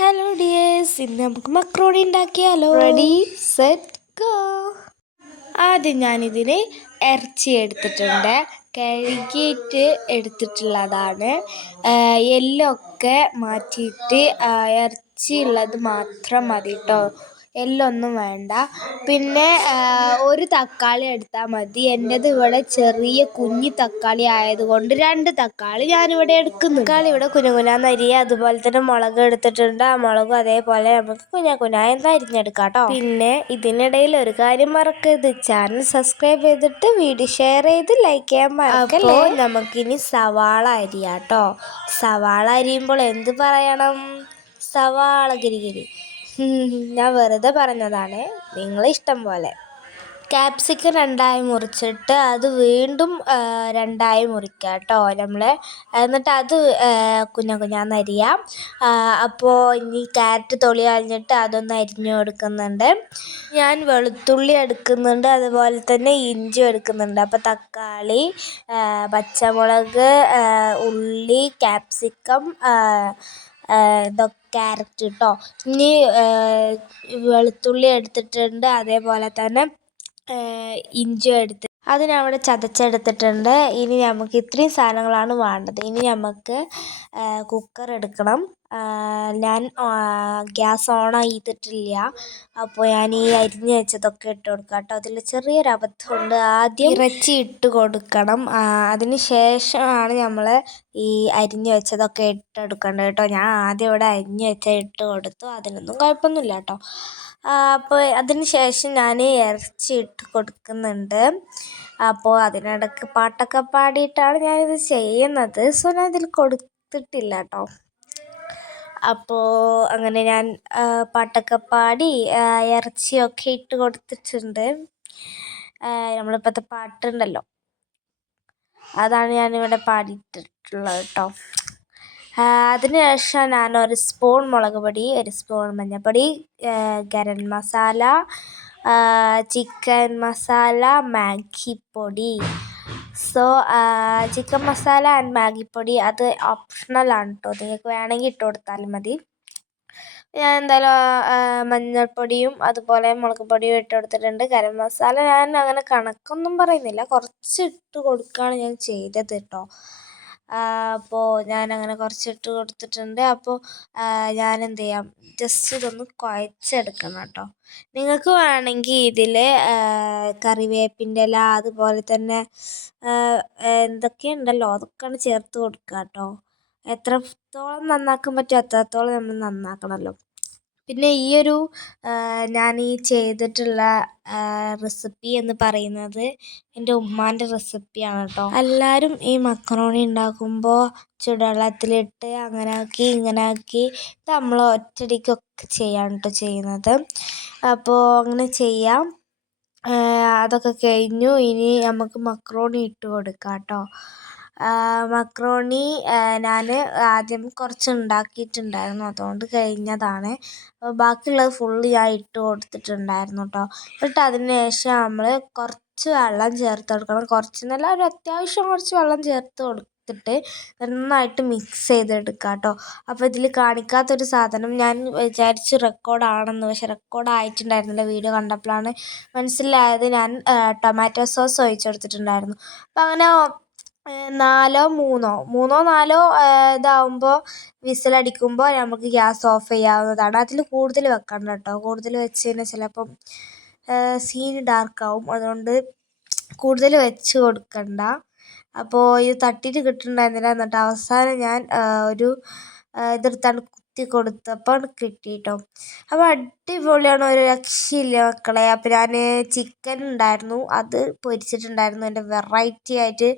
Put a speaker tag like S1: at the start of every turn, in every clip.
S1: Hello dears ഇന്ന് നമുക്ക് macaroni ഉണ്ടാക്കിയാലോ?
S2: റെഡി സെറ്റ് ഗോ
S1: ആദ്യം ഞാനിതിന് ഇറച്ചി എടുത്തിട്ടുണ്ട്. കഴുകിയിട്ട് എടുത്തിട്ടുള്ളതാണ്. എല്ലൊക്കെ മാറ്റിയിട്ട് ഇറച്ചി ഉള്ളത് മാത്രം മതി കേട്ടോ എല്ലൊന്നും വേണ്ട. പിന്നെ ഒരു തക്കാളി എടുത്താൽ മതി. എന്റെത് ഇവിടെ ചെറിയ കുഞ്ഞി തക്കാളി ആയതുകൊണ്ട് രണ്ട് തക്കാളി ഞാനിവിടെ എടുക്കുന്നു തക്കാളി ഇവിടെ കുനുകുനാന്ന് അരിയുക അതുപോലെ തന്നെ മുളക് എടുത്തിട്ടുണ്ട്. ആ മുളകും അതേപോലെ നമുക്ക് കുഞ്ഞാ കുഞ്ഞാന്ന് അരിഞ്ഞെടുക്കാം കേട്ടോ പിന്നെ ഇതിനിടയിൽ ഒരു കാര്യം മറക്കരുത്. ചാനൽ സബ്സ്ക്രൈബ് ചെയ്തിട്ട് വീഡിയോ ഷെയർ ചെയ്ത് ലൈക്ക് ചെയ്യാൻ മറക്കല്ലേ? നമുക്കിനി സവാള അരിയാട്ടോ. സവാള അരിയുമ്പോൾ എന്ത് പറയണം? സവാള ഗിരിഗിരി ഞാൻ വെറുതെ പറഞ്ഞതാണ്. നിങ്ങൾ ഇഷ്ടം പോലെ. ക്യാപ്സിക്കം രണ്ടായി മുറിച്ചിട്ട് അത് വീണ്ടും രണ്ടായി മുറിക്കുക കേട്ടോ നമ്മൾ എന്നിട്ട് അത് കുഞ്ഞ കുഞ്ഞാന്ന് അരിയാം. അപ്പോൾ ഇനി ക്യാരറ്റ് തൊളി കളഞ്ഞിട്ട് അതൊന്ന് അരിഞ്ഞു കൊടുക്കുന്നുണ്ട്. ഞാൻ വെളുത്തുള്ളി എടുക്കുന്നുണ്ട് അതുപോലെ തന്നെ ഇഞ്ചി എടുക്കുന്നുണ്ട്. അപ്പോൾ തക്കാളി പച്ചമുളക് ഉള്ളി ക്യാപ്സിക്കം ഇതൊക്കെ ക്യാരറ്റ് കേട്ടോ ഇനി വെളുത്തുള്ളി എടുത്തിട്ടുണ്ട്. അതേപോലെ തന്നെ ഇഞ്ചി എടുത്ത് അത് ഞാൻ അവിടെ ചതച്ചെടുത്തിട്ടുണ്ട്. ഇനി നമുക്ക് ഇത്രയും സാധനങ്ങളാണ് വേണ്ടത്. ഇനി നമുക്ക് കുക്കർ എടുക്കണം. ഞാൻ ഗ്യാസ് ഓൺ ചെയ്തിട്ടില്ല. അപ്പോൾ ഞാൻ ഈ അരിഞ്ഞു വെച്ചതൊക്കെ ഇട്ട് കൊടുക്കാം കേട്ടോ അതിൽ ചെറിയൊരു അബദ്ധമുണ്ട്. ആദ്യം ഇറച്ചി ഇട്ട് കൊടുക്കണം. അതിന് ശേഷമാണ് നമ്മൾ ഈ അരിഞ്ഞു വെച്ചതൊക്കെ ഇട്ടെടുക്കേണ്ടത് കേട്ടോ ഞാൻ ആദ്യം ഇവിടെ അരിഞ്ഞു വെച്ച ഇട്ട് കൊടുത്തു. അതിനൊന്നും കുഴപ്പമൊന്നുമില്ല കേട്ടോ അപ്പോൾ അതിന് ശേഷം ഞാൻ ഇറച്ചി ഇട്ട് കൊടുക്കുന്നുണ്ട്. അപ്പോൾ അതിനിടയ്ക്ക് പാട്ടൊക്കെ പാടിയിട്ടാണ് ഞാനിത് ചെയ്യുന്നത്. സോ ഞാൻ ഇതിൽ കൊടുത്തിട്ടില്ല കേട്ടോ അപ്പോൾ അങ്ങനെ ഞാൻ പാട്ടൊക്കെ പാടി ഇറച്ചിയൊക്കെ ഇട്ട് കൊടുത്തിട്ടുണ്ട്. നമ്മളിപ്പോഴത്തെ പാട്ടുണ്ടല്ലോ. അതാണ് ഞാനിവിടെ പാടിയിട്ടുള്ളത് കേട്ടോ അതിന് ശേഷം ഞാൻ ഒരു സ്പൂൺ മുളക് പൊടി ഒരു സ്പൂൺ മഞ്ഞൾപ്പൊടി ഗരം മസാല ചിക്കൻ മസാല മാഗിപ്പൊടി സോ ചിക്കൻ മസാല ആൻഡ് മാഗിപ്പൊടി അത് ഓപ്ഷണലാണ് കേട്ടോ നിങ്ങൾക്ക് വേണമെങ്കിൽ ഇട്ട് കൊടുത്താലും മതി. ഞാൻ എന്തായാലും മഞ്ഞൾപ്പൊടിയും അതുപോലെ മുളക് പൊടിയും ഇട്ട് കൊടുത്തിട്ടുണ്ട്. ഗരം മസാല ഞാൻ അങ്ങനെ കണക്കൊന്നും പറയുന്നില്ല. കുറച്ച് ഇട്ട് കൊടുക്കുകയാണ് ഞാൻ ചെയ്തത് കേട്ടോ അപ്പോൾ ഞാനങ്ങനെ കുറച്ചിട്ട് കൊടുത്തിട്ടുണ്ട്. അപ്പോൾ ഞാൻ എന്ത് ചെയ്യാം ജസ്റ്റ് ഇതൊന്ന് കുഴച്ചെടുക്കണം കേട്ടോ. നിങ്ങൾക്ക് വേണമെങ്കിൽ ഇതിൽ കറിവേപ്പിന്റെ ഇല അതുപോലെ തന്നെ എന്തൊക്കെയുണ്ടല്ലോ അതൊക്കെയാണ് ചേർത്ത് കൊടുക്കുക കേട്ടോ. എത്രത്തോളം നന്നാക്കാൻ പറ്റുമോ അത്രത്തോളം നമ്മൾ നന്നാക്കണമല്ലോ. പിന്നെ ഈ ഒരു ഞാൻ ഈ ചെയ്തിട്ടുള്ള റെസിപ്പി എന്ന് പറയുന്നത് എന്റെ ഉമ്മാന്റെ റെസിപ്പിയാണ് കേട്ടോ എല്ലാവരും ഈ മക്കറോണി ഉണ്ടാക്കുമ്പോൾ ചുടുവെള്ളത്തിലിട്ട് അങ്ങനെ ആക്കി ഇങ്ങനെ ആക്കി ഇത് നമ്മൾ ഒറ്റടിക്കൊക്കെ ചെയ്യാണ് കേട്ടോ ചെയ്യുന്നത്. അപ്പോൾ അങ്ങനെ ചെയ്യാം. അതൊക്കെ കഴിഞ്ഞു. ഇനി നമുക്ക് മക്രോണി ഇട്ട് കൊടുക്കാം കേട്ടോ മക്രോണി ഞാൻ ആദ്യം കുറച്ച് ഉണ്ടാക്കിയിട്ടുണ്ടായിരുന്നു അതുകൊണ്ട് കഴിഞ്ഞതാണ്. അപ്പോൾ ബാക്കിയുള്ളത് ഫുള്ള് ഞാൻ ഇട്ട് കൊടുത്തിട്ടുണ്ടായിരുന്നു കേട്ടോ എന്നിട്ട് അതിന് ശേഷം നമ്മൾ കുറച്ച് വെള്ളം ചേർത്ത് കൊടുക്കണം. കുറച്ചെന്നല്ല ഒരു അത്യാവശ്യം കുറച്ച് വെള്ളം ചേർത്ത് കൊടുത്തിട്ട് നന്നായിട്ട് മിക്സ് ചെയ്തെടുക്കുക കേട്ടോ അപ്പോൾ ഇതിൽ കാണിക്കാത്തൊരു സാധനം ഞാൻ വിചാരിച്ചു റെക്കോർഡാണെന്ന് പക്ഷെ റെക്കോർഡ് ആയിട്ടുണ്ടായിരുന്നില്ല. വീഡിയോ കണ്ടപ്പോഴാണ് മനസ്സിലായത് ഞാൻ ടൊമാറ്റോ സോസ് ഒഴിച്ചു കൊടുത്തിട്ടുണ്ടായിരുന്നു. അപ്പോൾ അങ്ങനെ നാലോ മൂന്നോ? മൂന്നോ നാലോ ഇതാവുമ്പോൾ വിസിലടിക്കുമ്പോൾ നമുക്ക് ഗ്യാസ് ഓഫ് ചെയ്യാവുന്നതാണ്. അതിൽ കൂടുതൽ വെക്കണ്ട കേട്ടോ കൂടുതൽ വെച്ച് കഴിഞ്ഞാൽ ചിലപ്പം സീൻ ഡാർക്കാവും. അതുകൊണ്ട് കൂടുതൽ വെച്ച് കൊടുക്കണ്ട. അപ്പോൾ ഇത് തട്ടിയിട്ട് കിട്ടുന്നുണ്ടായിരുന്നില്ല എന്നിട്ട് അവസാനം ഞാൻ ഒരു ഇതെടുത്താണ് കുത്തി കൊടുത്തപ്പോൾ കിട്ടി കേട്ടോ അപ്പോൾ അടിപൊളിയാണ്. ഒരു രക്ഷയില്ല മക്കളെ. അപ്പോൾ ഞാൻ ചിക്കൻ ഉണ്ടായിരുന്നു. അത് പൊരിച്ചിട്ടുണ്ടായിരുന്നു. എന്റെ വെറൈറ്റി ആയിട്ട്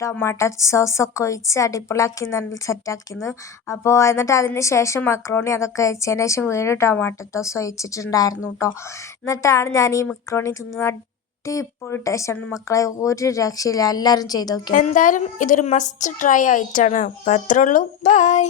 S1: ടൊമാറ്റോ സോസൊക്കെ ഒഴിച്ച് അടിപൊളിയാക്കി നല്ല സെറ്റാക്കിയിരുന്നു അപ്പോൾ എന്നിട്ട് അതിന് ശേഷം മക്രോണി അതൊക്കെ വെച്ചതിന് ശേഷം വീണ്ടും ടൊമാറ്റോ സോസ് ഒഴിച്ചിട്ടുണ്ടായിരുന്നു കേട്ടോ എന്നിട്ടാണ് ഞാൻ ഈ മക്രോണി തിന്നത് അടിപൊളി ടേസ്റ്റാണ് മക്കളെ ഒരു രക്ഷയില്ല. എല്ലാവരും ചെയ്ത് നോക്കി എന്തായാലും ഇതൊരു മസ്റ്റ് ട്രൈ ആയിട്ടാണ്. അപ്പോൾ അത്രേ ഉള്ളൂ. ബൈ